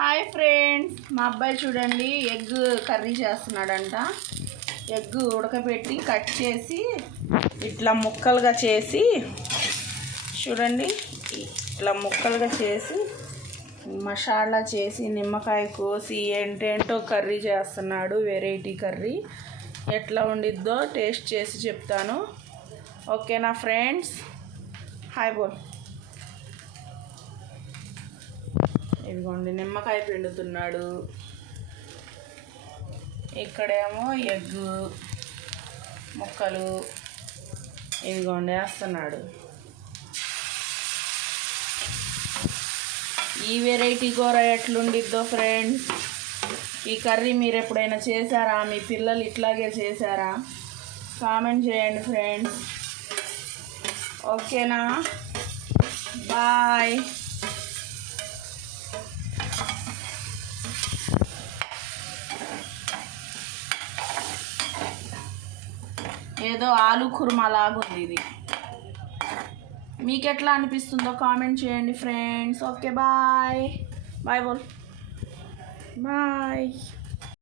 Hi friends, మా అబ్బాయి చూడండి ఎగ్ కర్రీ చేస్తున్నాడంట. ఎగ్ ఉడకబెట్టి కట్ చేసి ఇట్లా ముక్కలుగా చేసి చూడండి, ఇట్లా ముక్కలుగా చేసి మసాలా చేసి నిమ్మకాయ కోసి ఏంటేంటో కర్రీ చేస్తున్నాడు. వెరైటీ కర్రీ ఎట్లా ఉండిద్దో టేస్ట్ చేసి చెప్తాను. ఓకేనా ఫ్రెండ్స్? హాయ్ బోల్. ఇదిగోండి నిమ్మకాయ పిండుతున్నాడు, ఇక్కడేమో ఎగ్ ముక్కలు ఇదిగోండి వేస్తున్నాడు. ఈ వెరైటీ కూర ఎట్లుండిద్దో ఫ్రెండ్స్, ఈ కర్రీ మీరు ఎప్పుడైనా చేశారా? మీ పిల్లలు ఇట్లాగే చేశారా? కామెంట్ చేయండి ఫ్రెండ్స్. ఓకేనా? బాయ్. ఏదో ఆలు కుర్మా లాగుంది ఇది. మీకు ఎట్లా అనిపిస్తుందో కామెంట్ చేయండి ఫ్రెండ్స్. Okay bye. బాయ్ బోల్. బాయ్.